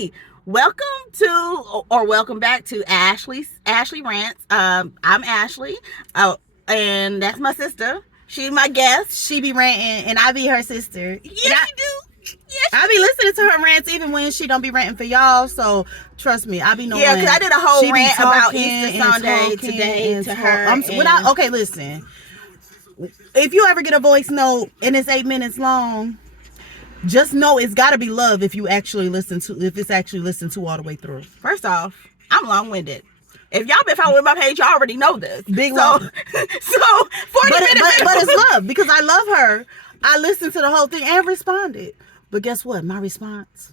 Hey, welcome to or welcome back to Ashley Rants. I'm Ashley, and that's my sister. She's my guest. She be ranting, and I be her sister. Yes, she do. Yes, I be listening to her rants even when she don't be ranting for y'all. So trust me, I be knowing. Yeah, because I did a whole rant about Easter Sunday today to her. Okay, listen. If you ever get a voice note and it's 8 minutes long, just know it's got to be love if it's actually listened to all the way through. First off, I'm long-winded. If y'all been following my page, y'all already know this. Big love. So 40 minutes. But it's love because I love her. I listened to the whole thing and responded. But guess what? My response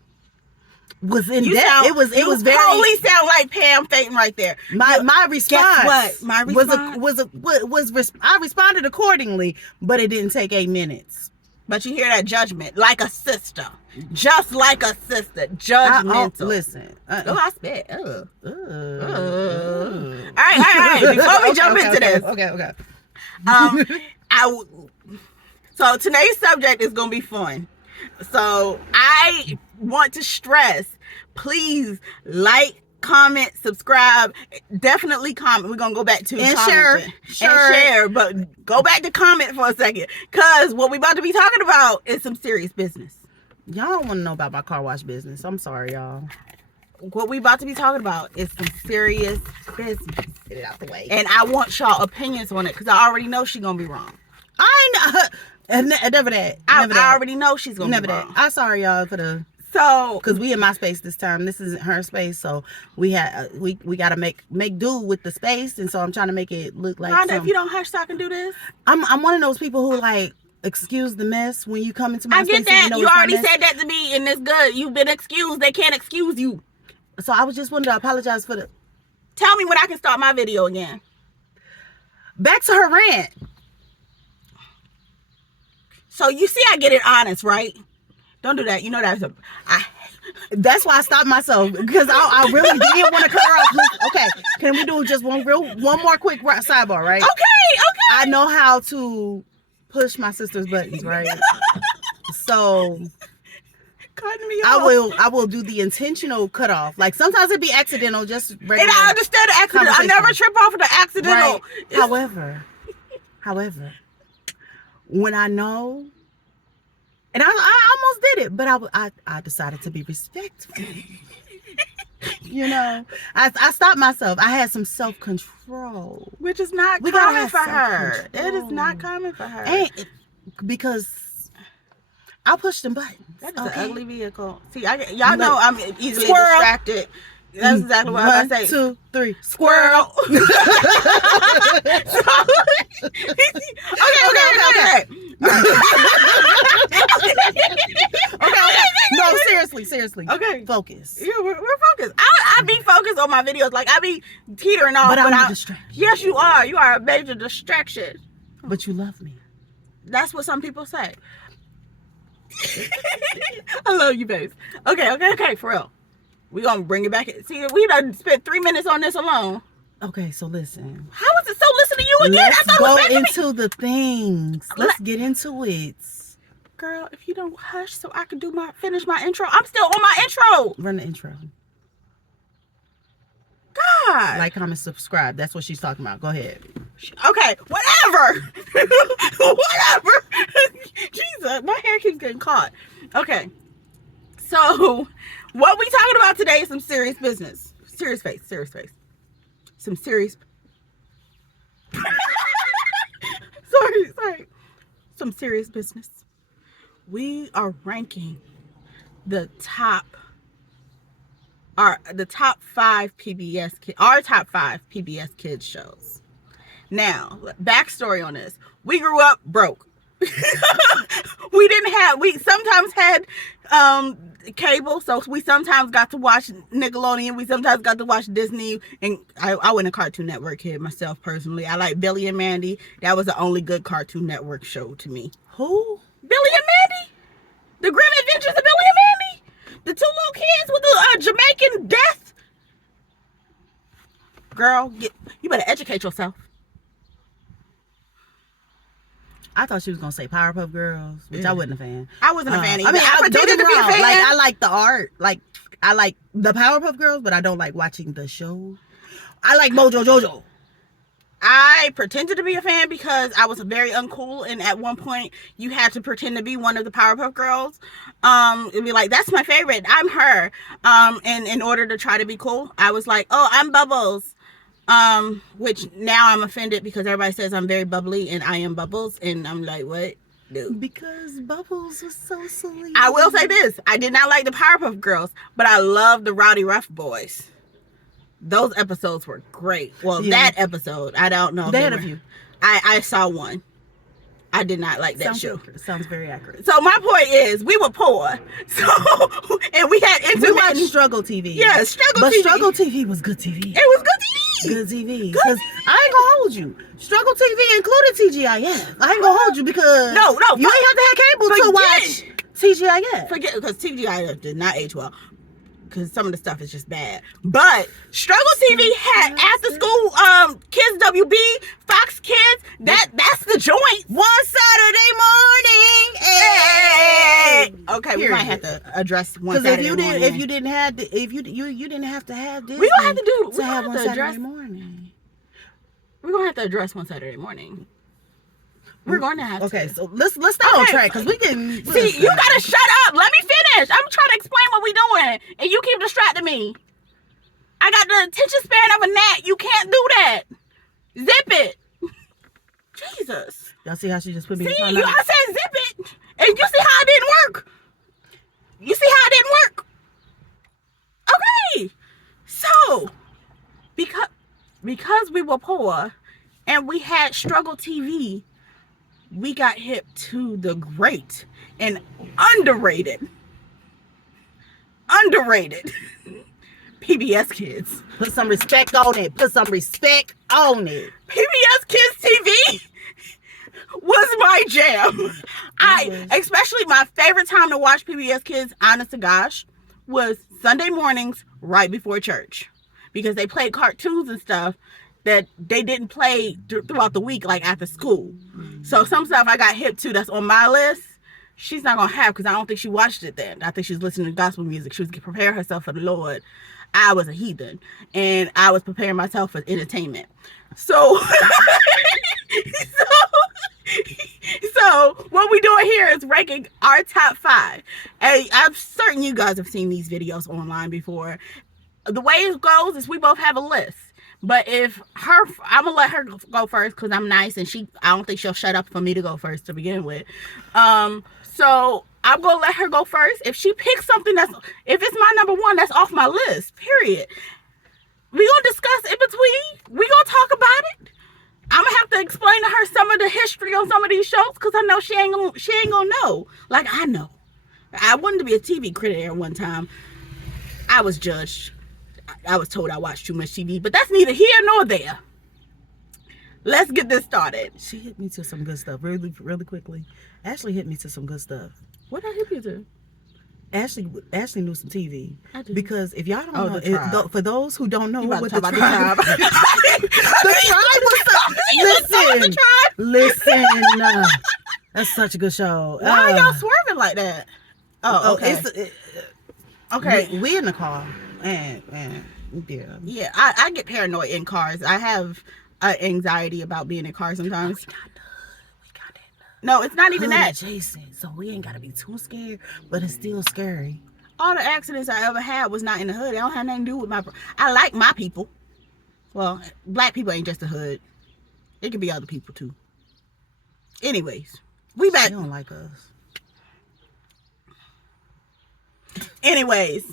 was in depth. It was very. You totally sound like Pam Phaeton right there. My response. Guess what? My response I responded accordingly, but it didn't take 8 minutes. But you hear that judgment, like a sister, just like a sister, judgmental. Listen. I spit. All right. Before we jump into this, okay. So today's subject is gonna be fun. So I want to stress, please like, comment, subscribe, definitely comment. We're gonna go back to and share, but go back to comment for a second, because what we about to be talking about is some serious business. Y'all don't want to know about my car wash business. I'm sorry, y'all. What we about to be talking about is some serious business. Get it out the way. And I want y'all opinions on it, because I already know she's gonna be wrong. I know. Never that. I already know she's gonna be wrong. I'm sorry, y'all, for the. So, because we in my space this time, this isn't her space, so we gotta make do with the space, and so I'm trying to make it look like. Rhonda, if you don't hush, so I can do this. I'm one of those people who like excuse the mess when you come into my space. I get that. You already said that to me, and it's good. You've been excused. They can't excuse you. So I was just wanting to apologize for the. Tell me when I can start my video again. Back to her rant. So you see, I get it honest, right? Don't do that. You know that's why I stopped myself, because I really did want to cut her off. Okay, can we do just one more quick sidebar, right? Okay. I know how to push my sister's buttons, right? So cutting me off. I will do the intentional cutoff. Like sometimes it'd be accidental, just regular. And I understand the accident. I never trip off of the accidental. Right. However, when I know, and I almost did it, but I decided to be respectful. You know, I stopped myself. I had some self-control, which is not common for her. It is not common for her, because I pushed them buttons. That is an ugly vehicle. See, y'all know I'm easily distracted. That's exactly what I was about to say. 1, 2, 3, squirrel. Okay. No, seriously. Okay. Focus. Yeah, we're focused. I be focused on my videos. Like, I be teetering off. But I'm a distraction. Yes, you are. You are a major distraction. But you love me. That's what some people say. I love you, babes. Okay, for real. We gonna bring it back. See, we done spent 3 minutes on this alone. Okay, so listen. How is it so listen to you again? Let's go into the things. Let's get into it. Girl, if you don't hush so I can finish my intro. I'm still on my intro. Run the intro. God. Like, comment, subscribe. That's what she's talking about. Go ahead. Okay, whatever. Whatever. Jesus, my hair keeps getting caught. Okay. So, what we talking about today is some serious business. Serious face. Some serious. Sorry. Some serious business. We are ranking the top 5 PBS kids, our top 5 PBS kids shows. Now, backstory on this: we grew up broke. We sometimes had cable, so we sometimes got to watch Nickelodeon, we sometimes got to watch Disney, and I went a Cartoon Network kid myself personally. I like Billy and Mandy. That was the only good Cartoon Network show to me. Who? Billy and Mandy? The Grim Adventures of Billy and Mandy? The 2 little kids with the Jamaican death? Girl, you better educate yourself. I thought she was gonna say Powerpuff Girls, which I wasn't a fan. I wasn't a fan either. I mean, I pretended to be a fan. Like, I like the art. Like, the Powerpuff Girls, but I don't like watching the show. I like Mojo Jojo. I pretended to be a fan because I was very uncool, and at one point you had to pretend to be one of the Powerpuff Girls. It'd be like, that's my favorite, I'm her. And in order to try to be cool, I was like, oh, I'm Bubbles. Which now I'm offended because everybody says I'm very bubbly and I am Bubbles, and I'm like, what? No. Because Bubbles was so silly. I will say this, I did not like the Powerpuff Girls, but I love the Rowdy Rough Boys. Those episodes were great. Well, that episode, I don't know. They had a few. I saw one. I did not like that show. Sounds very accurate. So my point is, we were poor. So, and we had internet. We watched Struggle TV. Yeah, Struggle but TV. But Struggle TV was good TV. It was good TV. Good TV. Because I ain't gonna hold you. Struggle TV included TGIF. I ain't gonna hold you because no, you ain't have to have cable to watch TGIF. Forget, because TGIF did not age well. Because some of the stuff is just bad. But Struggle TV had after school Kids WB, Fox Kids. That's the joint. One Saturday morning. Hey. Okay, we might have to address one Saturday morning. Because if you didn't have you didn't have to have this. We gonna have to do. To have one Saturday morning. We're gonna have to address one Saturday morning. We're going to have to. Okay, so let's stay on track because we can. See, you gotta shut up. Let me finish. I'm trying to explain what we doing, and you keep distracting me. I got the attention span of a gnat. You can't do that. Zip it. Jesus. Y'all see how she just put me? See, I said zip it, and you see how it didn't work. You see how it didn't work. Okay, so because we were poor, and we had Struggle TV. We got hip to the great and underrated PBS Kids. Put some respect on it. Put some respect on it. PBS Kids TV was my jam. Especially my favorite time to watch PBS Kids, honest to gosh, was Sunday mornings right before church. Because they played cartoons and stuff that they didn't play throughout the week, like after school. So some stuff I got hip to that's on my list, she's not gonna have because I don't think she watched it then. I think she's listening to gospel music. She was preparing herself for the Lord. I was a heathen, and I was preparing myself for entertainment. So, so what we doing here is ranking our top 5. And I'm certain you guys have seen these videos online before. The way it goes is we both have a list. But I'm gonna let her go first because I'm nice, and I don't think she'll shut up for me to go first to begin with. So I'm gonna let her go first. If she picks something if it's my number 1, that's off my list. Period. We gonna discuss in between. We gonna talk about it. I'm gonna have to explain to her some of the history on some of these shows because I know she ain't gonna know like I know. I wanted to be a TV critic at one time. I was judged. I was told I watched too much TV, but that's neither here nor there. Let's get this started. She hit me to some good stuff really, really quickly. Ashley hit me to some good stuff. What did I hit you to? Ashley knew some TV. I do. Because if y'all don't know, for those who don't know what the tribe, the tribe was. Listen. That's such a good show. Why are y'all swerving like that? Oh, okay. Okay, we in the car. And yeah, I get paranoid in cars. I have anxiety about being in cars sometimes. We got that. No, it's not even that. Jason, so we ain't gotta be too scared, but it's still scary. All the accidents I ever had was not in the hood. It don't have nothing to do with I like my people. Well, black people ain't just the hood. It could be other people too. Anyways, we back. She don't like us. Anyways.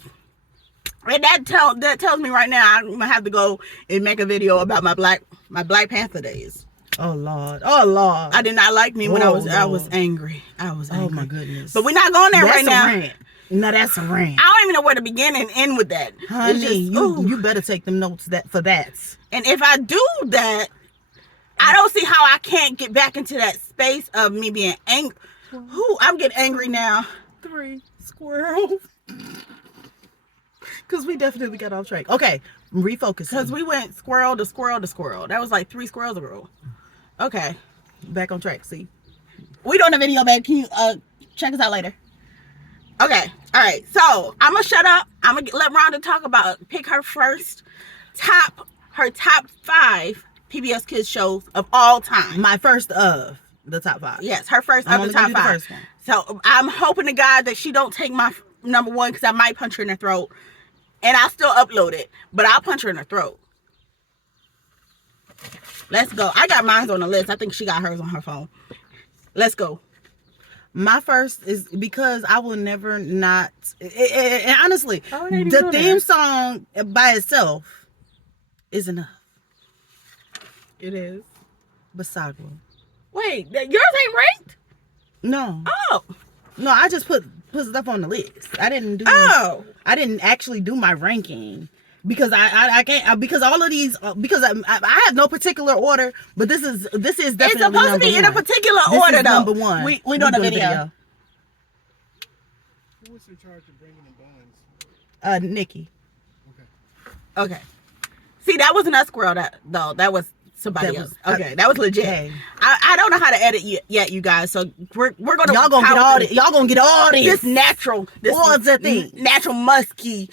And that tells me right now I'm gonna have to go and make a video about my Black Panther days. Oh Lord. I did not like me when I was angry. I was angry. Oh my goodness. But we're not going there right now. Rant. No, that's a rant. I don't even know where to begin and end with that. Honey, you better take them notes for that. And if I do that, I don't see how I can't get back into that space of me being angry. I'm getting angry now. 3 squirrels. Because we definitely got off track. Okay, refocus. Because we went squirrel to squirrel to squirrel. That was like 3 squirrels ago. Okay. Back on track, see? We doing a video, babe. Can you check us out later? Okay. All right. So, I'm going to shut up. I'm gonna let Rhonda pick her top 5 PBS Kids shows of all time. My first of the top 5. Yes, her first I'm of the only top gonna do 5. the first one. So I'm hoping to God that she don't take my number 1 because I might punch her in the throat. And I'll still upload it, but I'll punch her in the throat. Let's go. I got mine on the list. I think she got hers on her phone. Let's go. My first is because I will never not. And honestly, Oh, I didn't even the know theme that. song by itself is enough. It is. Basagua. Wait, yours ain't ranked? No, Oh. no, I just put stuff on the list. I didn't do. Oh. I didn't actually do my ranking because I can't because all of these because I have no particular order, but this is definitely It's supposed to be in a particular order, though. Number one. We doing a video. Who was in charge of bringing in bonds? Nikki. Okay. See, that wasn't us, girl. That was somebody That else. was- Okay, that was legit. Hey. I don't know how to edit yet, you guys. So we're gonna Y'all gonna get all this. Y'all gonna get all this this. natural, this All the things. natural musky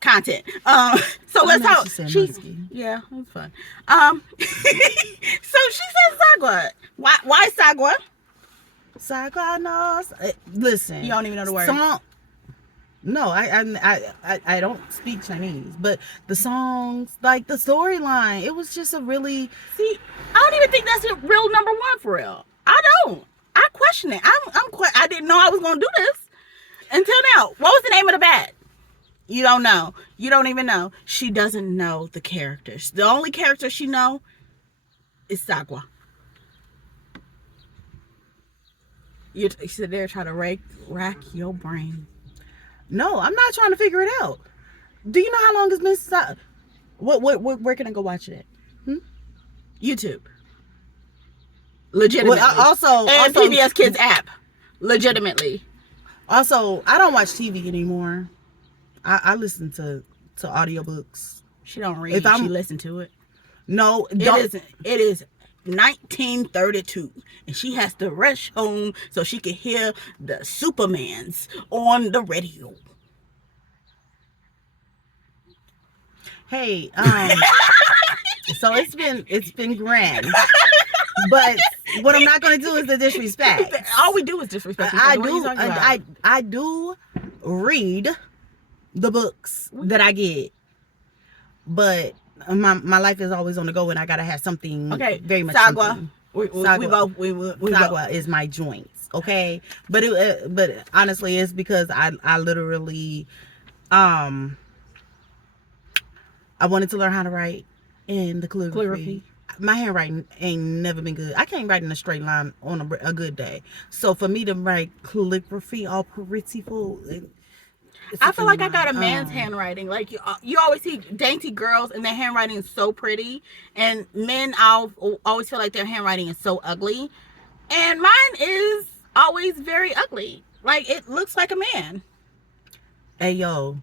content. So let's know talk. she said She, musky. yeah, it was fun. So she said Sagua. Why Sagua? Saganos. Listen. You don't even know the word. Song. No, I don't speak Chinese, but the songs, like the storyline, it was just a really. See, I don't even think that's a real number 1 for real. I don't. I question it. I didn't know I was gonna do this until now. What was the name of the bad? You don't know. You don't even know. She doesn't know the characters. The only character she know is Sagua. You sit there trying to rack your brain. No, I'm not trying to figure it out. Do you know how long it's been? Where can I go watch it at? YouTube. Legitimately. Also, and PBS Kids app. Legitimately. Also, I don't watch TV anymore. I listen to audiobooks. She don't read. If I'm- She listen to it. No, It is 1932, and she has to rush home so she can hear the Supermans on the radio. Hey, so it's been grand, but what I'm not gonna do is the disrespect. All we do is disrespect. each I other. What are you talking about? I do read the books that I get, but my life is always on the go, and I gotta have something. Okay, very much. Sagua. something. We Sagua. both. Sagua is my joints, okay? But honestly, it's because I literally I wanted to learn how to write in the calligraphy. My handwriting ain't never been good. I can't write in a straight line on a good day. So for me to write calligraphy all prettyful, I feel like I got a man's handwriting. Like you always see dainty girls and their handwriting is so pretty, and men always feel like their handwriting is so ugly, and mine is always very ugly. Like it looks like a man. Hey yo,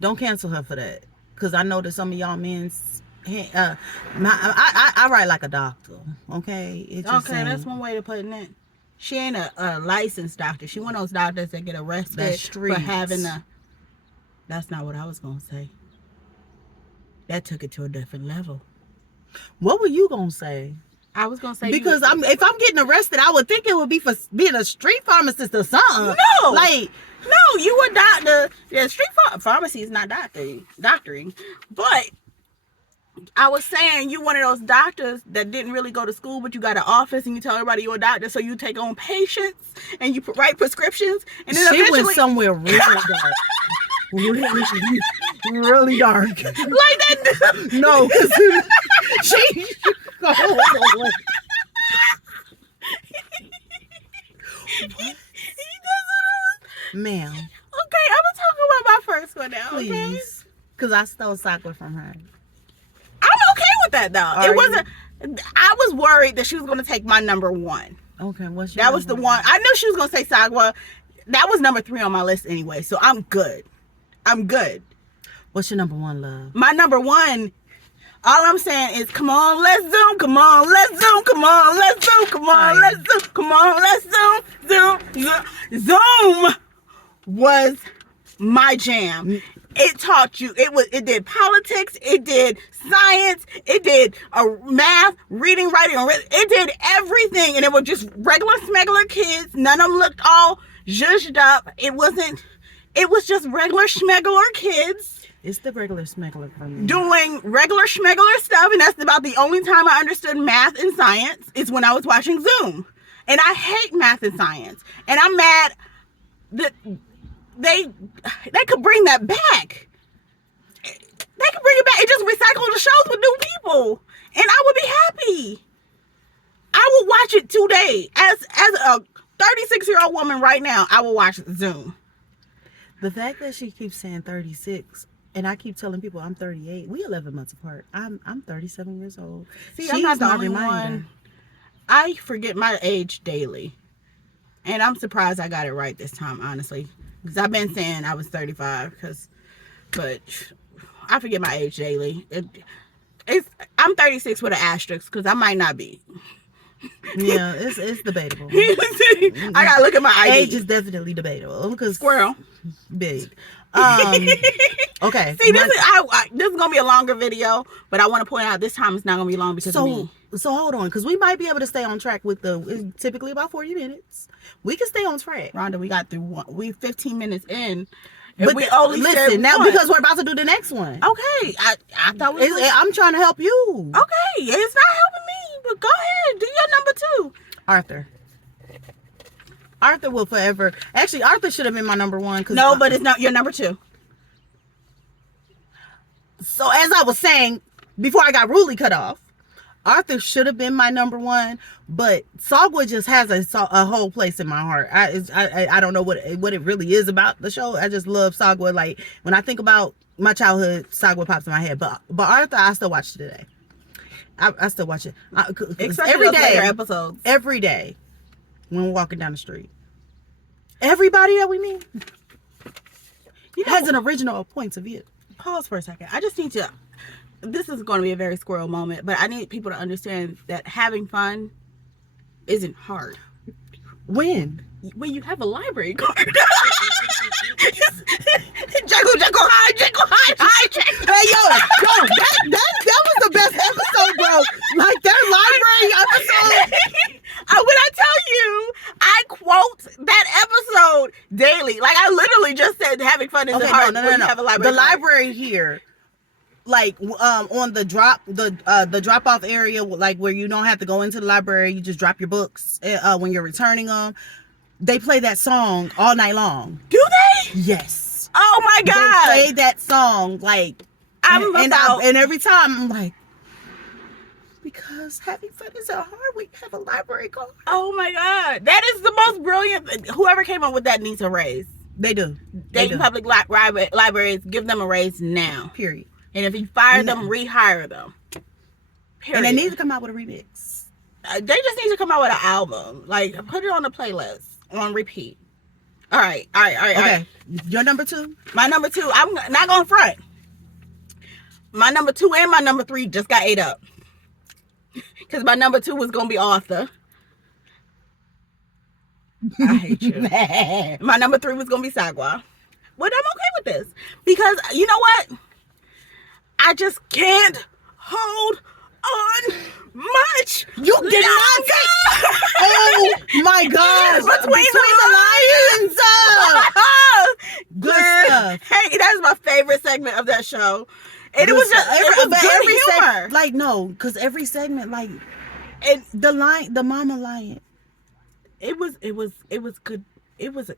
don't cancel her for that, cause I know that some of y'all men's. I write like a doctor. Okay. It's just Okay, that's one way to put it. She ain't a licensed doctor. She one of those doctors that get arrested for having a. That's not what I was gonna say. That took it to a different level. What were you gonna say? I was gonna say Because if I'm getting arrested, I would think it would be for being a street pharmacist or something. No, like no, you a doctor. Yeah, street pharmacy is not doctoring, but I was saying you one of those doctors that didn't really go to school, but you got an office and you tell everybody you're a doctor, so you take on patients and you write prescriptions, and then she eventually went somewhere really dark. really dark. like that. No, because she. Ma'am, Okay, I'm gonna talk about my first one now. Okay, please, because I stole Sakura from her. I'm okay with that though. Are It wasn't. I was worried that she was gonna take my number 1. Okay, what's your That was the one. I knew she was gonna say Sagua. That was number 3 on my list anyway, so I'm good. I'm good. What's your number 1, love? My number 1. All I'm saying is, come on, let's zoom. Come on, let's zoom. Come on, let's zoom. Come on, let's zoom. Come on, let's zoom. Zoom. Zoom was my jam. It taught you. It did politics. It did science. It did math, reading, writing. It did everything, and it was just regular smuggler kids. None of them looked all zhuzhed up. It wasn't. It was just regular schmeggler kids. It's the regular smuggler for me. Doing regular schmeggler stuff, and that's about the only time I understood math and science is when I was watching Zoom. And I hate math and science. And I'm mad that they could bring that back. They could bring it back and just recycle the shows with new people. And I would be happy. I would watch it today. As a 36-year-old woman right now, I will watch Zoom. The fact that she keeps saying 36, and I keep telling people I'm 38. We 11 months apart. I'm 37 years old. See, I'm not the only one. I forget my age daily. And I'm surprised I got it right this time, honestly. Because I've been saying I was 35. But I forget my age daily. I'm 36 with an asterisk because I might not be. Yeah, it's debatable. I gotta look at my ID. Age is definitely debatable because squirrel big. Okay. See, this is gonna be a longer video, but I want to point out this time it's not gonna be long because of me. So hold on, because we might be able to stay on track with it's typically about 40 minutes. We can stay on track. Rhonda, we got through 15 minutes in. But we only listen now because we're about to do the next one. Okay, I thought I'm trying to help you. Okay, it's not helping me, but go ahead, do your number 2. Arthur. Arthur will forever. Actually, Arthur should have been my number 1. No, but it's not your number 2. So as I was saying before I got rudely cut off, Arthur should have been my number 1, but Sagwa just has a whole place in my heart. I don't know what it really is about the show. I just love Sagwa. Like when I think about my childhood, Sagwa pops in my head. But Arthur, I still watch it today. I still watch it every day. Episodes every day when we're walking down the street. Everybody that we meet has an original point of view. Pause for a second. I just need to. This is going to be a very squirrel moment, but I need people to understand that having fun isn't hard. When you have a library card. Jekyll, hi, Jekyll. Hey, yo, that was the best episode, bro. Like that library episode. When I tell you, I quote that episode daily. Like I literally just said, having fun isn't hard. No. You have a library the card. library here. Like on the drop off area, like where you don't have to go into the library, you just drop your books when you're returning them. They play that song all night long. Do they? Yes. Oh my God! They play that song like and every time I'm like, because having fun is so hard. We have a library card. Oh my God, that is the most brilliant. Whoever came up with that needs a raise. They do. Dayton Public Libraries, give them a raise now. Period. And if you fire them, rehire them. Period. And they need to come out with a remix. They just need to come out with an album. Like, put it on a playlist on repeat. All right. Okay. Your number 2? My number 2, I'm not going to front. My number 2 and my number 3 just got ate up. Because my number 2 was going to be Arthur. I hate you. My number 3 was going to be Sagwa. But I'm okay with this. Because, you know what? I just can't hold on much. You did not say. Oh my God! Between the lions. Good stuff. Hey, that's my favorite segment of that show. And it was just every humor. Like no, because every segment, like, and the mama lion. It was good. It was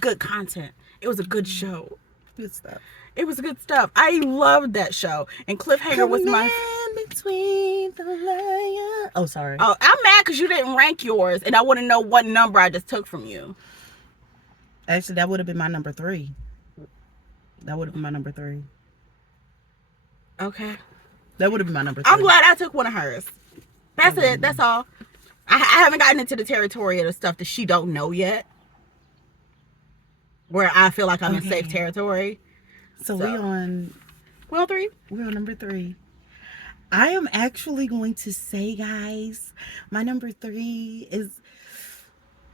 good content. It was a good show. Good stuff. It was good stuff. I loved that show. And Cliffhanger was my between the lions. Oh, sorry. Oh, I'm mad because you didn't rank yours, and I want to know what number I just took from you. Actually, that would have been my number 3. That would have been my number 3. Okay. That would have been my number 3. I'm glad I took one of hers. That's it. That's all. I haven't gotten into the territory of the stuff that she don't know yet, where I feel like I'm in safe territory. So we're on 3. We're on number 3. I am actually going to say, guys, my number 3 is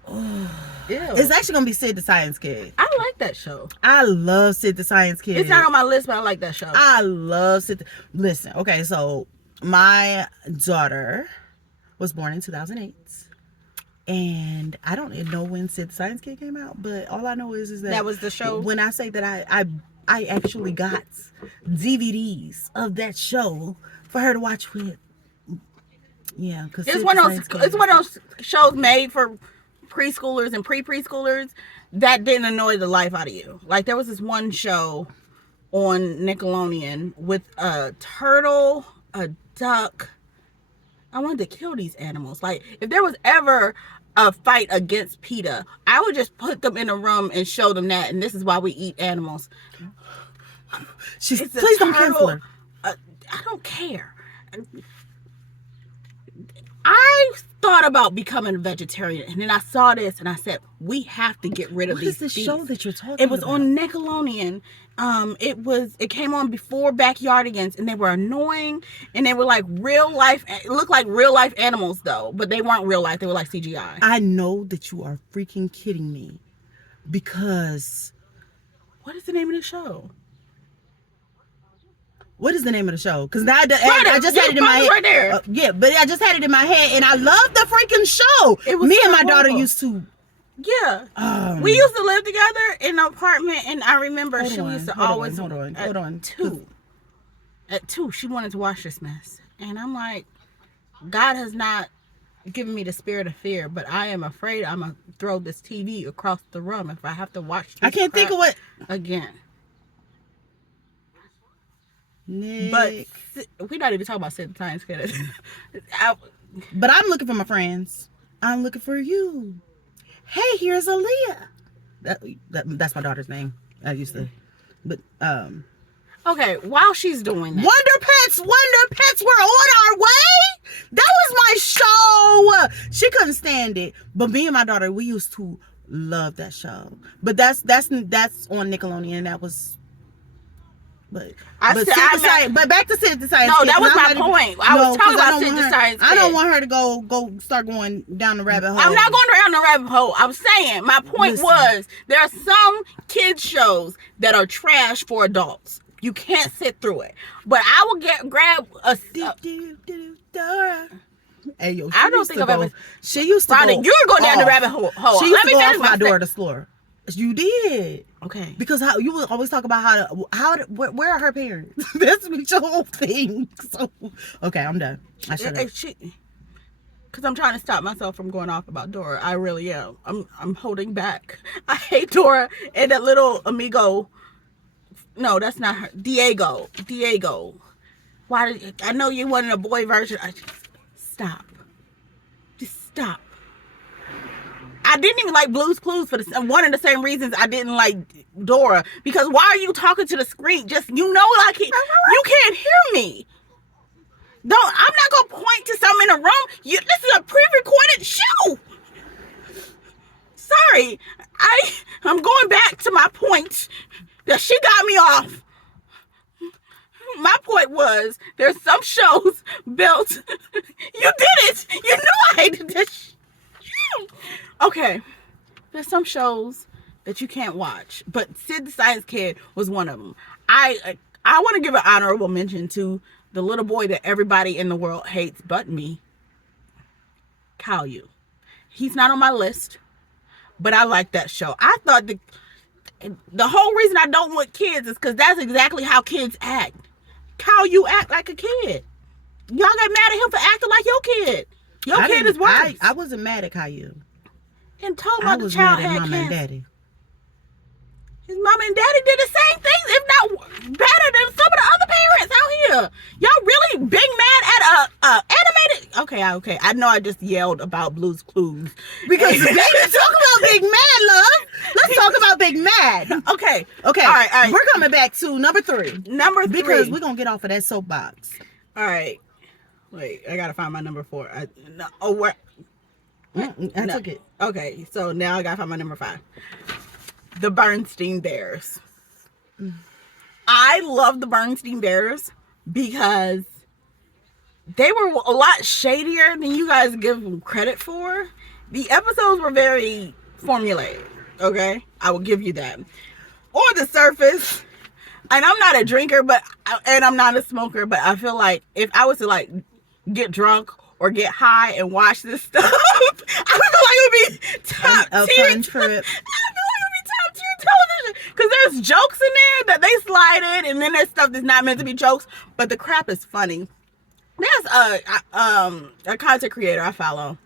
Ew. It's actually gonna be Sid the Science Kid. I like that show. I love Sid the Science Kid. It's not on my list, but I like that show. I love Sid. Listen, okay, so my daughter was born in 2008. And I don't know when Sid the Science Kid came out, but all I know is that That was the show? When I say that I actually got DVDs of that show for her to watch with. Yeah, because It's one of those shows made for preschoolers and preschoolers that didn't annoy the life out of you. Like there was this one show on Nickelodeon with a turtle, a duck. I wanted to kill these animals. Like if there was ever a fight against PETA, I would just put them in a room and show them that, and this is why we eat animals. Please don't cancel her. I don't care. I thought about becoming a vegetarian, and then I saw this, and I said, we have to get rid of What these. What is the show that you're talking about? It was on Nickelodeon. It came on before Backyardigans, and they were annoying, and they were like real life. It looked like real life animals though, but they weren't real life. They were like CGI. I know that you are freaking kidding me, because what is the name of the show? What is the name of the show? Because now I just had it in my head. Right there. Yeah, but I just had it in my head, and I love the freaking show. It was me so and my daughter horrible. used to. Yeah. We used to live together in an apartment, and I remember she used to always. Hold on. At 2, she wanted to watch this mess. And I'm like, God has not given me the spirit of fear, but I am afraid I'm going to throw this TV across the room if I have to watch this I can't think of what. again. Nick. But we're not even talking about Sid the Science Kid. But I'm looking for my friends. I'm looking for you. Hey, here's Aaliyah. That's my daughter's name. I used to, but Okay, while she's doing that, Wonder Pets, we're on our way. That was my show. She couldn't stand it, but me and my daughter, we used to love that show. But that's on Nickelodeon. That was. But back to Sid the Science No, Kid, that was my point. I was talking about Sid the Science Kid. I don't want her to start going down the rabbit hole. I'm not going down the rabbit hole. I'm saying my point was there are some kids shows that are trash for adults. You can't sit through it. But I will grab a. Hey, yo, I don't think I've ever. She used to. Rhonda, you're going down the rabbit hole. She used to go off my door to floor. You did. Okay. Because how you would always talk about where are her parents? That's your whole thing. So okay, I'm done. I shut up. Because I'm trying to stop myself from going off about Dora. I really am. I'm holding back. I hate Dora and that little amigo. No, that's not her. Diego. Why? I know you wanted a boy version. Stop. Just stop. I didn't even like Blue's Clues for one of the same reasons I didn't like Dora. Because why are you talking to the screen? Just, like you can't hear me. I'm not going to point to something in a room. This is a pre-recorded show. Sorry. I'm going back to my point that she got me off. My point was, there's some shows built. You did it. You knew I did this. Okay, there's some shows that you can't watch, but Sid the Science Kid was one of them. I want to give an honorable mention to the little boy that everybody in the world hates but me, Caillou. He's not on my list, but I like that show. I thought the whole reason I don't want kids is because that's exactly how kids act. Caillou act like a kid. Y'all got mad at him for acting like your kid. Your kid is worse. I wasn't mad at Caillou. And talking about the child had Mama and cancer. Daddy. His mama and daddy did the same things, if not better than some of the other parents out here. Y'all really big mad at a animated? Okay. I know I just yelled about Blue's Clues because they didn't talk about Big Mad, love. Let's talk about Big Mad. Okay. All right. We're coming back to number 3. Number 3. Because we're gonna get off of that soapbox. All right. Wait, I gotta find my number 4. I took it. Okay, so now I gotta find my number 5. The Bernstein Bears. I love the Bernstein Bears because they were a lot shadier than you guys give them credit for. The episodes were very formulaic. Okay, I will give you that. On the surface, and I'm not a drinker, and I'm not a smoker, but I feel like if I was to like get drunk or get high and watch this stuff, I feel like it would be top tier. Fun trip. I feel like it would be top tier television because there's jokes in there that they slide in, and then there's stuff that's not meant to be jokes, but the crap is funny. There's a content creator I follow,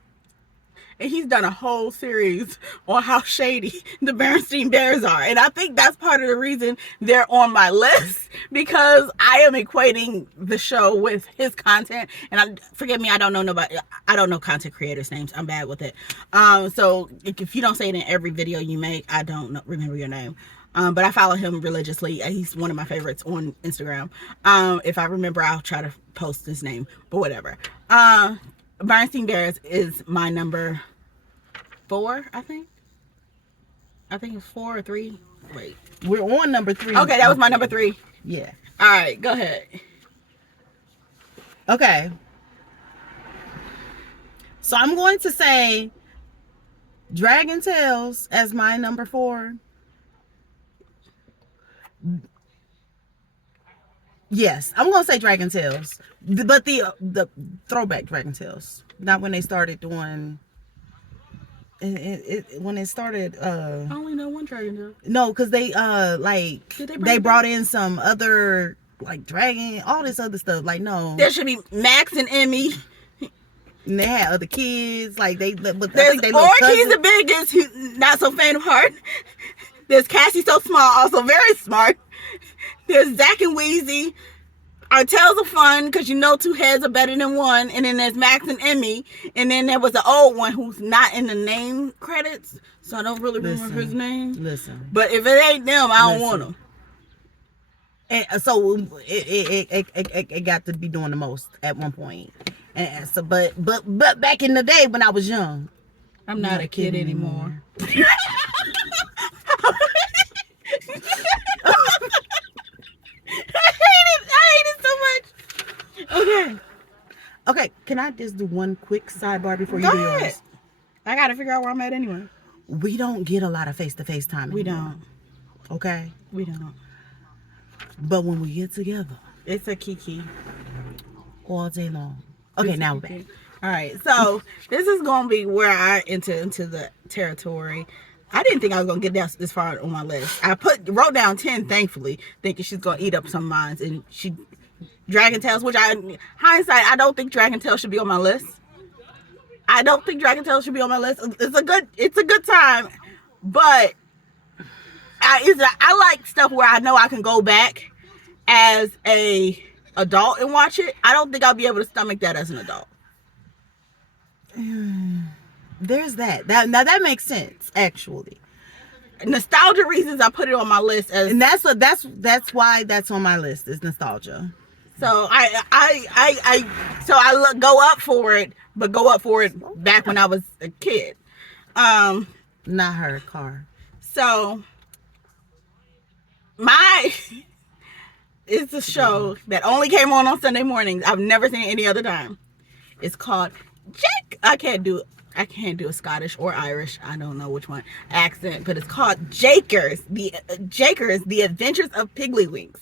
and he's done a whole series on how shady the Bernstein Bears are. And I think that's part of the reason they're on my list, because I am equating the show with his content. And forgive me, I don't know content creators' names. I'm bad with it. So if you don't say it in every video you make, I don't remember your name. But I follow him religiously. He's one of my favorites on Instagram. If I remember, I'll try to post his name, but whatever. Bernstein Bears is my number 4, I think. I think it's 4 or 3. Wait. We're on number 3. Okay, that was my number 3. Yeah. All right, go ahead. Okay. So I'm going to say Dragon Tales as my number 4. Yes, I'm gonna say Dragon Tales, but the throwback Dragon Tales, not when they started doing when it started. I only know one Dragon Tale. No, because they they brought in some other like dragon, all this other stuff. Like no, there should be Max and Emmy. And they had other kids. Like but I There's think they Orky's the biggest, who's not so faint of heart. There's Cassie so small, also very smart. There's Zach and Wheezy. Our Tales of Fun, because you know 2 heads are better than one. And then there's Max and Emmy. And then there was the old one who's not in the name credits. So I don't really remember his name. Listen. But if it ain't them, I don't want them. And so it got to be doing the most at one point. And so, but back in the day when I was young. I'm not a kid anymore. I hate it so much. Okay. Can I just do one quick sidebar before you Go do ahead. yours? I gotta figure out where I'm at anyway. We don't get a lot of face-to-face time anymore. We don't. Okay? We don't. But when we get together, It's a kiki. all day long. Okay, now we're back. All right, so this is gonna be where I enter into the territory. I didn't think I was gonna get this far on my list. I wrote down 10, thankfully, thinking she's gonna eat up some of mine, and she Dragon Tales, which hindsight, I don't think Dragon Tales should be on my list. I don't think Dragon Tales should be on my list. It's a good time, but I like stuff where I know I can go back as a adult and watch it. I don't think I'll be able to stomach that as an adult. There's that. Now that makes sense, actually. Nostalgia reasons, I put it on my list as, And that's why that's on my list, is nostalgia. so I go up for it, but go up for it back when I was a kid. Not her car. So it's a show that only came on Sunday mornings. I've never seen it any other time. It's called Jake. I can't do a Scottish or Irish, I don't know which one, accent, but it's called Jakers. The Adventures of Piggly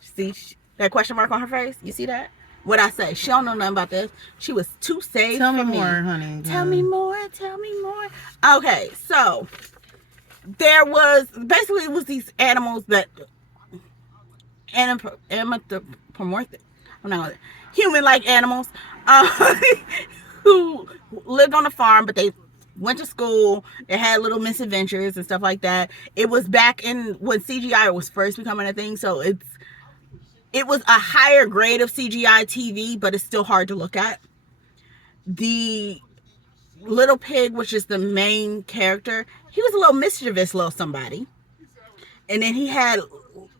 See that question mark on her face? You see that? What I say? She don't know nothing about this. She was too safe. Tell me for more, honey. Tell me more. Okay, so it was these animals that anthropomorphic, human-like animals who lived on a farm, but they went to school. They had little misadventures and stuff like that. It was back in when CGI was first becoming a thing, so it was a higher grade of CGI TV, but it's still hard to look at. The little pig, which is the main character, he was a little mischievous little somebody. And then he had a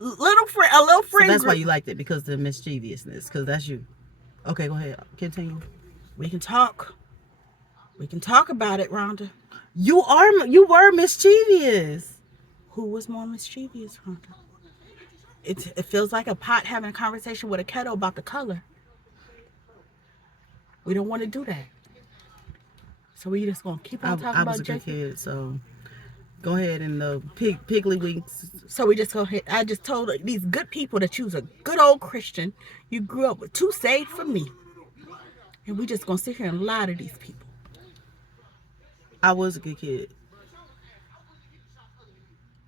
little friend So that's group. why you liked it, because of the mischievousness, because that's you. Okay, go ahead. Continue. We can talk about it, Rhonda. You were mischievous. Who was more mischievous, Rhonda? It feels like a pot having a conversation with a kettle about the color. We don't want to do that. So we just gonna keep on talking I about was a good Jake? kid, so go ahead and the piggly winks. So we just go ahead. I just told these good people that you was a good old Christian. You grew up with 2 saved from me. And we just gonna sit here and lie to these people. I was a good kid.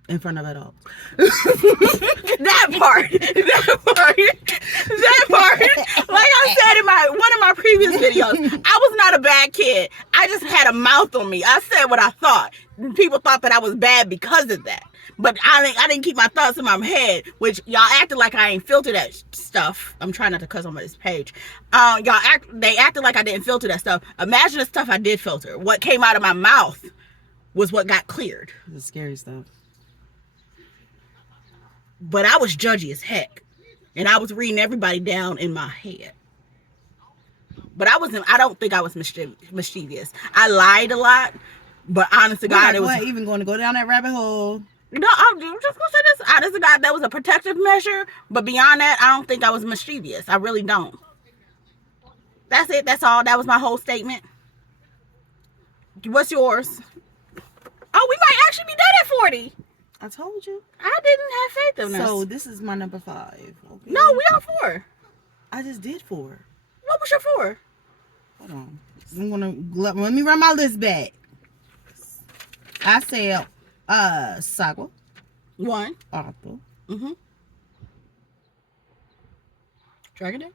In front of adults. That part. Like I said in one of my previous videos, I was not a bad kid. I just had a mouth on me. I said what I thought. People thought that I was bad because of that. But I didn't keep my thoughts in my head, which y'all acted like I ain't filter that stuff. I'm trying not to cuss on this page. They acted like I didn't filter that stuff. Imagine the stuff I did filter. What came out of my mouth was what got cleared. The scary stuff. But I was judgy as heck. And I was reading everybody down in my head. But I don't think I was mischievous. I lied a lot. But honest to God, it was... We're not even going to go down that rabbit hole. No, I'm just going to say this. Honest to God, that was a protective measure. But beyond that, I don't think I was mischievous. I really don't. That's it. That's all. That was my whole statement. What's yours? Oh, we might actually be done at 40. I told you. I didn't have faith in us. So this is my number 5. Okay. No, we are 4. I just did 4. What was your 4? Hold on. Let me run my list back. I said Sagwa. 1. Arthur. Dragon Dance?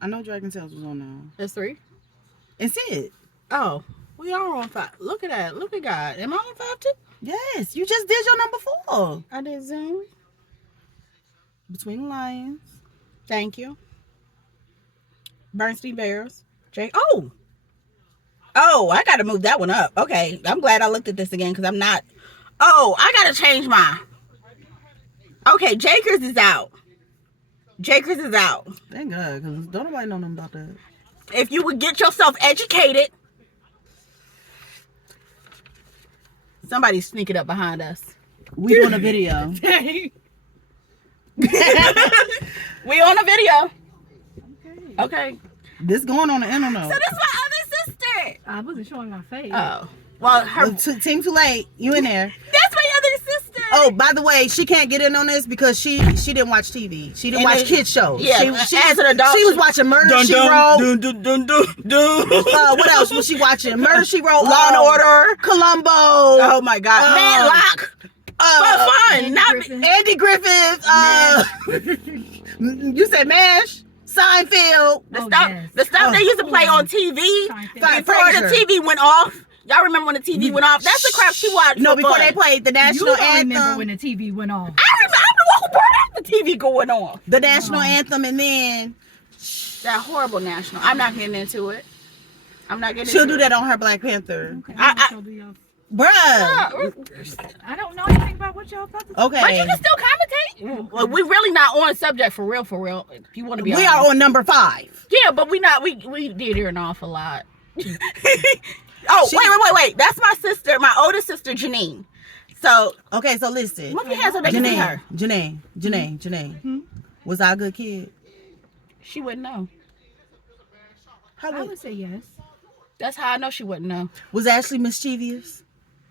I know Dragon Tales was on now. That's 3. And Sid. Oh, we are on 5. Look at that. Look at God. Am I on 5 too? Yes, you just did your number 4. I did Zoom. Between the Lions. Thank you. Bernstein Bears. Jake. Oh, I got to move that one up. Okay, I'm glad I looked at this again because I'm not. Oh, I got to change mine. Okay, Jakers is out. Jakers is out. Thank God, because don't nobody know nothing about that. If you would get yourself educated. Somebody's sneaking up behind us. We doing a video. We on a video. Okay. This going on the internet. So this is my other sister. I wasn't showing my face. Oh. Well, her. Team Too Late. You in there. That's my other sister. Oh, by the way, she can't get in on this because she didn't watch TV. She didn't watch kids shows. Yeah, as an adult. She was watching Murder, She Wrote. What else was she watching? Murder, She Wrote. Law and Order. Columbo. Oh my God. Matlock. Fun. Andy Griffith. You said MASH. Seinfeld. The stuff they used to play on TV before the TV went off. Y'all remember when the TV went off? That's the crap she watched. No, before they played the national anthem. Remember when the TV went off? I remember. I'm the one who brought out the TV going on. The national anthem, and then that horrible national. I'm not getting into it. She'll do that on her Black Panther. Okay, Bruh. I don't know anything about what y'all about to Okay. But you can still commentate. Well, we really not on subject for real. If you want to be We honest. are on number 5. Yeah, but we did hear an awful lot. Oh, wait. That's my sister, my older sister, Janine. So, okay, so listen. move your hands so they can see her. Janae. Was I a good kid? She wouldn't know. I would say yes. That's how I know she wouldn't know. Was Ashley mischievous?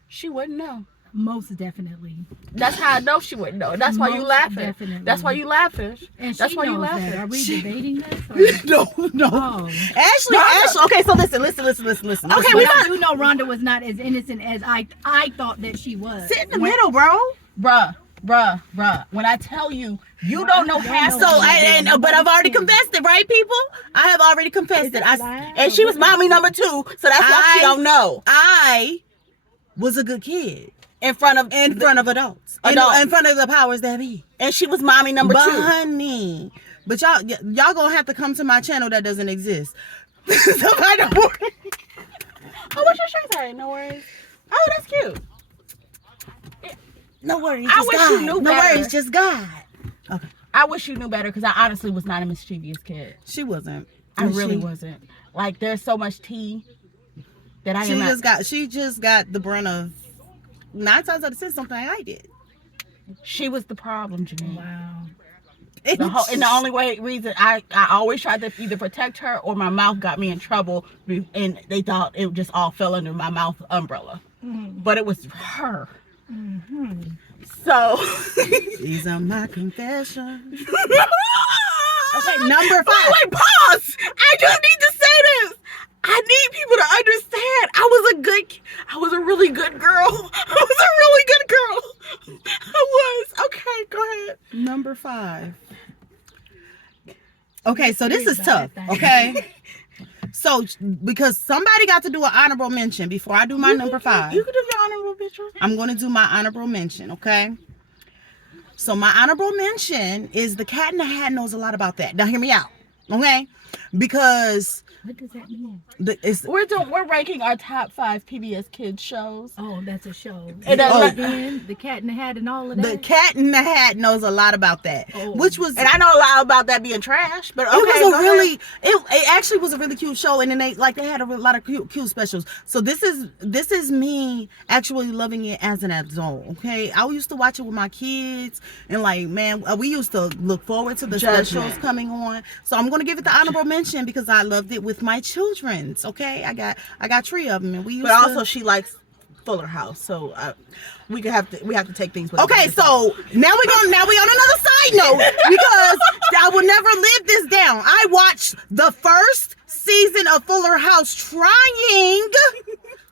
She wouldn't know. Most definitely. That's how I know she wouldn't know. That's why you laughing. Definitely. That's why you laughing. And that's she why you knows laughing. that. Are we debating this? No. Oh. Ashley. Okay, so listen. Okay, But I do know Rhonda was not as innocent as I thought that she was. Sit in the middle, bro. Bruh. When I tell you, you don't know half. But I've already confessed it, right, people? I have already confessed it. And she was mommy number 2, so that's why she don't know. I was a good kid In front of adults. In front of the powers that be. And she was mommy number 2. Honey. But y'all gonna have to come to my channel that doesn't exist. Somebody don't worry. Oh, what's your shirt say? No worries. Oh, that's cute. No worries. I wish you knew better. No worries, just God. Okay. I wish you knew better because I honestly was not a mischievous kid. She wasn't. I really wasn't. Like, there's so much tea that I am not. She just got the brunt of 9 times out of 10 something I did. She was the problem, Janine. Wow. And the only reason I always tried to either protect her or my mouth got me in trouble, and they thought it just all fell under my mouth umbrella. But it was her. So these are my confessions. Okay, number 5. Wait, pause. I just need to say this. I need people to understand. I was a really good girl. I was a really good girl. I was. Okay, go ahead. Number 5. Okay, so this is tough. Okay. So, because somebody got to do an honorable mention before I do my number 5. You can do your honorable mention. I'm going to do my honorable mention, okay? So, my honorable mention is The Cat in the Hat knows a lot about that. Now, hear me out, okay? Because What does that mean? We're ranking our top 5 PBS kids shows. Oh, that's a show. And The Cat in the Hat and all of that. The Cat in the Hat knows a lot about that, which was, and I know a lot about that being trash, but okay, it actually was a really cute show, and then they had a lot of cute specials. So this is me actually loving it as an adult. Okay, I used to watch it with my kids, and like, man, we used to look forward to the specials coming on. So I'm gonna give it the honorable mention because I loved it with my children's. Okay, I got 3 of them, and we used. But also, she likes Fuller House, so we have to take things with. Okay, so now we on another side note because I will never live this down. I watched the first season of Fuller House trying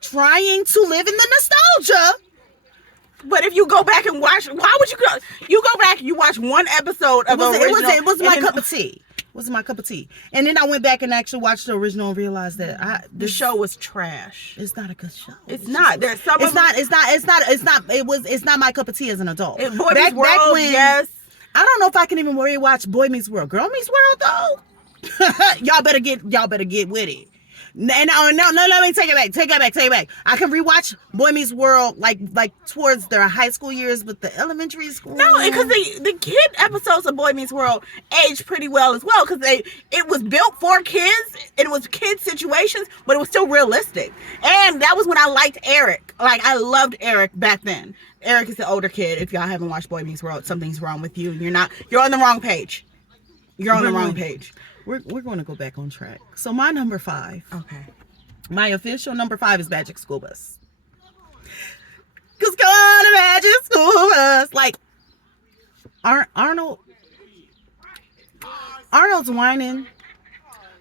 to live in the nostalgia. But if you go back and watch, why would you go? You go back, you watch one episode of original. It was my cup of tea. Wasn't my cup of tea. And then I went back and actually watched the original and realized that the show was trash. It's not a good show. It's not. There's some. It's not my cup of tea as an adult. Boy Meets World, yes. I don't know if I can even rewatch Boy Meets World. Girl Meets World though. y'all better get with it. No, let me take it back. I can rewatch Boy Meets World like towards their high school years, but the elementary school. No, because the kid episodes of Boy Meets World aged pretty well as well, because it was built for kids, and it was kid situations, but it was still realistic. And that was when I liked Eric. Like, I loved Eric back then. Eric is the older kid. If y'all haven't watched Boy Meets World, something's wrong with you. You're on the wrong page. You're on the wrong page. We're going to go back on track. So my number 5. Okay. My official number 5 is Magic School Bus. Cause go on a Magic School Bus. Like, Arnold's whining.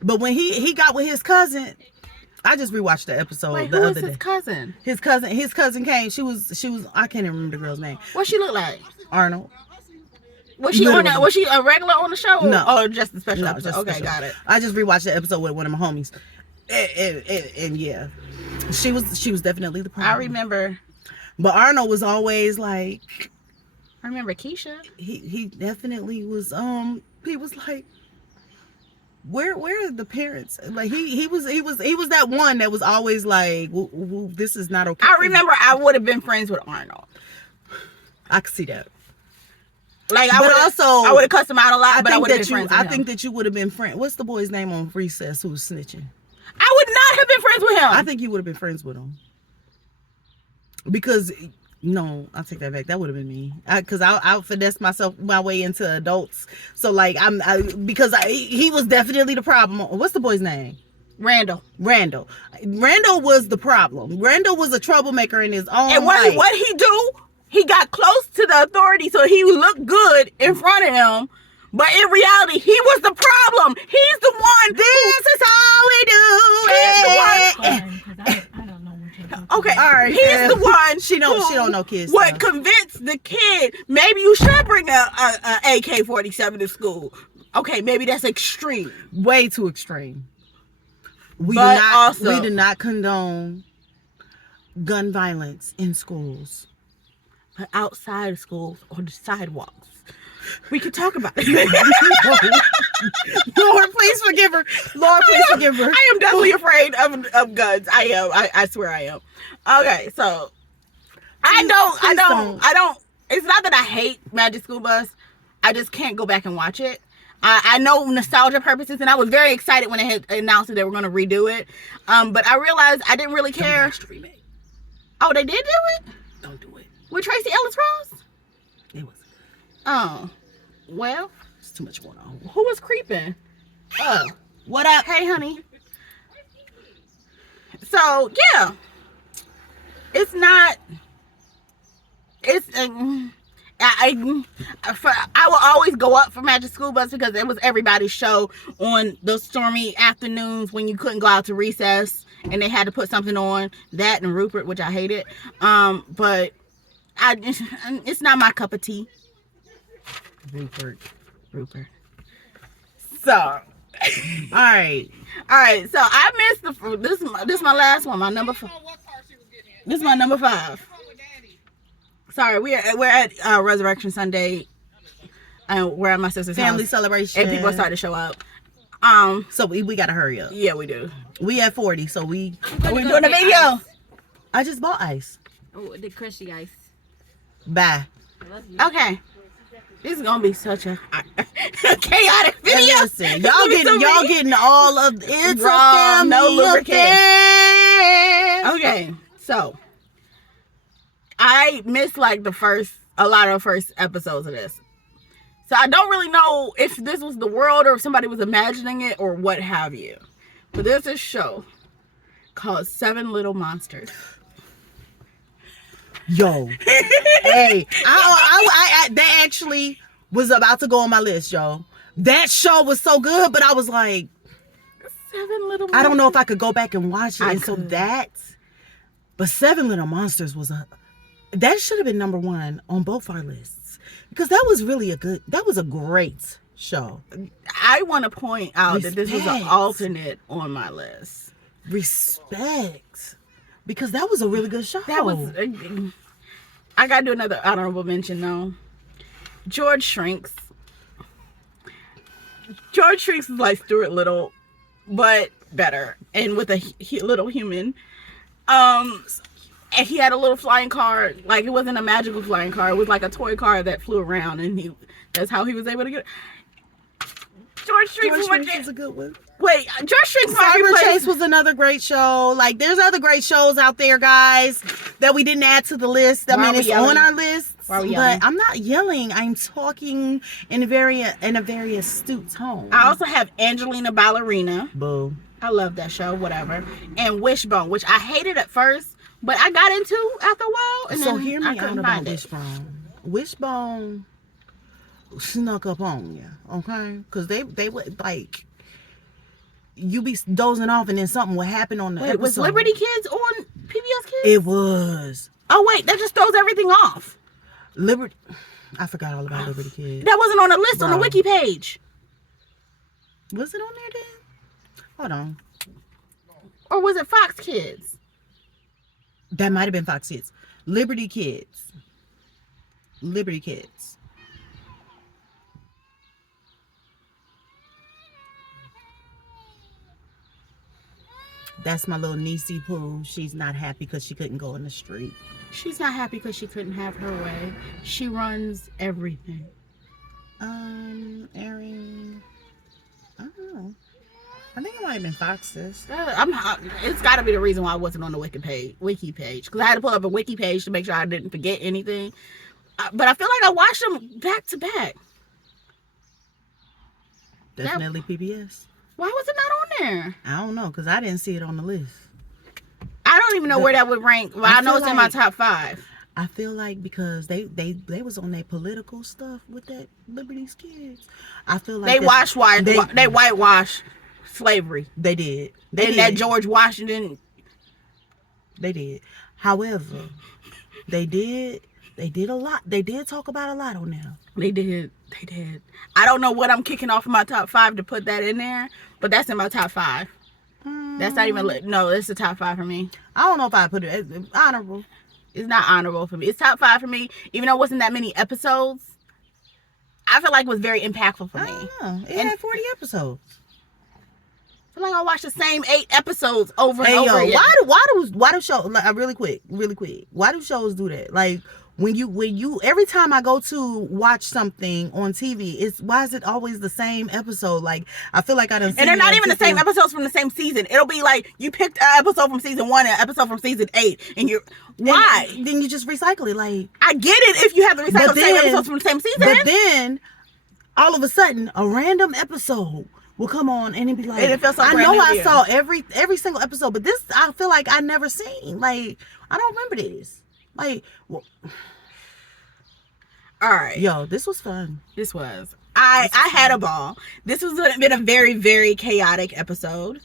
But when he got with his cousin, I just rewatched the episode the other day. His cousin? His cousin came. She was I can't even remember the girl's name. What she look like? Arnold. Was she was she a regular on the show? No. Or just the special episode? Just okay, special. got it. I just rewatched the episode with one of my homies. And yeah. She was definitely the problem. I remember. But Arnold was always like, I remember Keisha. He definitely was he was like, where are the parents? Like he was that one that was always like, this is not okay. I remember I would have been friends with Arnold. I could see that. Like, I would have cussed him out a lot, but I would have been friends with him. I think that you would have been friends. What's the boy's name on Recess who was snitching? I would not have been friends with him. I think you would have been friends with him. Because, no, I'll take that back. That would have been me. Because I finessed my way into adults. So, like, he was definitely the problem. What's the boy's name? Randall was the problem. Randall was a troublemaker in his own And right. what he do? He got close to the authority, so he looked good in front of him. But in reality, he was the problem. He's the one. This is how we do it. I don't know what you're talking Okay, all right. He's the one. She don't know kids. What convinced the kid? Maybe you should bring a AK-47 to school. Okay, maybe that's extreme. Way too extreme. We do not condone gun violence in schools. But outside of schools, on the sidewalks, we could talk about it. Lord, please forgive her. Lord, please forgive her. I am definitely afraid of guns. I am. I swear I am. Okay, so I don't. It's not that I hate Magic School Bus. I just can't go back and watch it. I know nostalgia purposes, and I was very excited when they had announced that they were going to redo it. But I realized I didn't really care. Don't watch the remake. Oh, they did do it? Don't do it. With Tracy Ellis Ross? It was. Oh. Well, It's too much going on. who was creeping? Oh, What up? hey, honey. So yeah, it's not. It's. I will always go up for Magic School Bus because it was everybody's show on those stormy afternoons when you couldn't go out to recess and they had to put something on. That and Rupert, which I hated. But it's not my cup of tea. Rupert. So, All right. So I missed this is my last one. My number 5. This is my number 5. Sorry, we're at Resurrection Sunday, and we're at my sister's Family house, celebration. and people are starting to show up. So we gotta hurry up. Yeah, we do. We at 40, so we're doing a video. I just bought ice. Oh, the crushy ice. Bye. I love you. Okay, this is gonna be such a chaotic And video. listen, y'all getting all of it's Raw, a family no lubricant. affair. Okay, so I missed like a lot of the first episodes of this. So I don't really know if this was the world or if somebody was imagining it or what have you. But there's this show called 7 Little Monsters. Yo, hey, I that actually was about to go on my list, yo. That show was so good, but I was like, 7 Little Monsters. I don't know if I could go back and watch it. I And so could. but 7 Little Monsters that should have been number 1 on both our lists because that was a great show. I want to point out that this was an Respect. alternate on my list. Respect, because that was a really good show. That was. I gotta do another honorable mention though. George Shrinks. George Shrinks is like Stuart Little, but better and with a little human. And he had a little flying car. Like it wasn't a magical flying car. It was like a toy car that flew around, and that's how he was able to get. George Shrinks was a good one. Wait, George Shrinks probably Cyber plays. Chase was another great show. Like, there's other great shows out there, guys, that we didn't add to the list. I Why are mean, we it's yelling? on our list, Why are we but yelling? I'm not yelling. I'm talking in a very astute tone. I also have Angelina Ballerina. Boo. I love that show, whatever. And Wishbone, which I hated at first, but I got into after a while. And So then hear I me out couldn't about find it. Wishbone. Wishbone snuck up on you, okay? Because they would, like, you be dozing off and then something would happen on the Wait, episode. was Liberty Kids on PBS Kids? It was. Oh wait, that just throws everything off. Liberty. I forgot all about Liberty Kids. That wasn't on the list on the Bro. wiki page. Was it on there then? Hold on. Or was it Fox Kids? That might have been Fox Kids. Liberty Kids. Liberty Kids. That's my little niecey Pooh. She's not happy because she couldn't go in the street. She's not happy because she couldn't have her way. She runs everything. Aaron. I don't know. I think it might have been Fox's. It's got to be the reason why I wasn't on the wiki page. Because I had to pull up a wiki page to make sure I didn't forget anything. But I feel like I watched them back to back. Definitely PBS. Why was it not on there? I don't know because I didn't see it on the list. I don't even know where that would rank. Well, I know feel it's in my like- top 5. I feel like because they was on their political stuff with that Liberty's Kids. I feel like They whitewashed slavery. They did. And that George Washington. They did. However, they did a lot. They did talk about a lot on there. They did. I don't know what I'm kicking off in my top 5 to put that in there, but that's in my top 5. That's not even no. It's the top 5 for me. I don't know if I put it as honorable. It's not honorable for me. It's top 5 for me, even though it wasn't that many episodes. I feel like it was very impactful for I me. don't know. It And- had 40 episodes. I feel like I watched the same 8 episodes over and Hey over yo, again. why do shows like really quick? Why do shows do that? Like when you every time I go to watch something on TV, why is it always the same episode? Like I feel like I done. And they're not even the same episodes from the same season. It'll be like you picked an episode from season 1 and an episode from season 8, and why? Then you just recycle it. Like I get it if you have the But recycled same then- episodes from the same season. but then all of a sudden a random episode will come on and it'd be like, And it felt so I brand know new to I you. saw every single episode, but this I feel like I never seen. Like, I don't remember this. Like, well, All right. yo, this was fun. This was. I had a ball. This was been a very, very chaotic episode.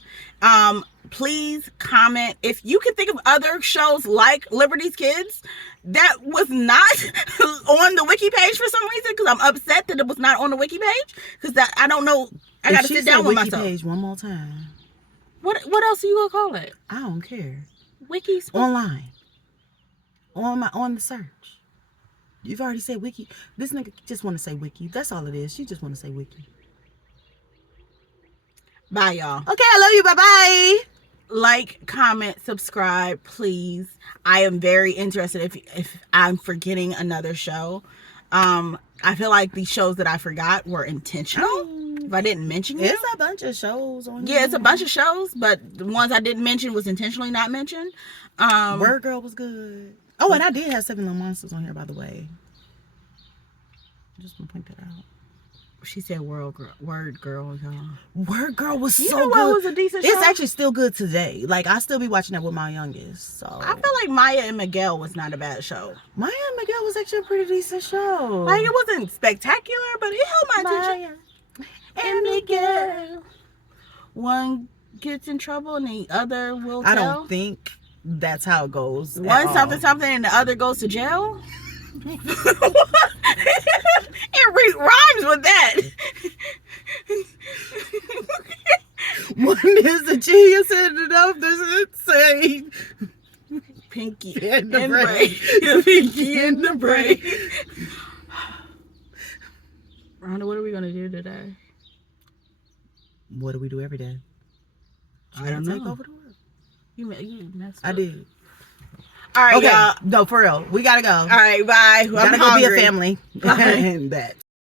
Please comment if you can think of other shows like Liberty's Kids that was not on the wiki page for some reason, because I'm upset that it was not on the wiki page, because that I don't know. I gotta sit down with wiki myself. page one more time. What else are you gonna call it? I don't care. Wikis Online. On the search. You've already said wiki. This nigga just want to say wiki. That's all it is. She just want to say wiki. Bye, y'all. Okay, I love you. Bye-bye. Like, comment, subscribe, please. I am very interested if I'm forgetting another show. I feel like these shows that I forgot were intentional. If I didn't mention it. It's a bunch of shows on Yeah, it's a bunch of shows, but the ones I didn't mention was intentionally not mentioned. Word Girl was good. Oh, and I did have 7 Little Monsters on here, by the way. Just want to point that out. She said Word Girl, y'all. Word Girl was You so know good. what was a decent It's show? actually still good today. Like, I still be watching that with my youngest. So I feel like Maya and Miguel was not a bad show. Maya and Miguel was actually a pretty decent show. Like, it wasn't spectacular, but it held my attention. And Miguel. One gets in trouble and the other will tell. I don't think that's how it goes. at One all. something and the other goes to jail. It rhymes with that. One is a genius and enough doesn't say Pinky in the and brain. brain. Pinky in the brain. Rhonda, what are we gonna do today? What do we do every day? I don't Take know. over the world. You messed up. I did. All right, Okay, y'all. no, for real. We gotta go. All right, bye. I'm Gotta go hungry. be a family. Bye. And that.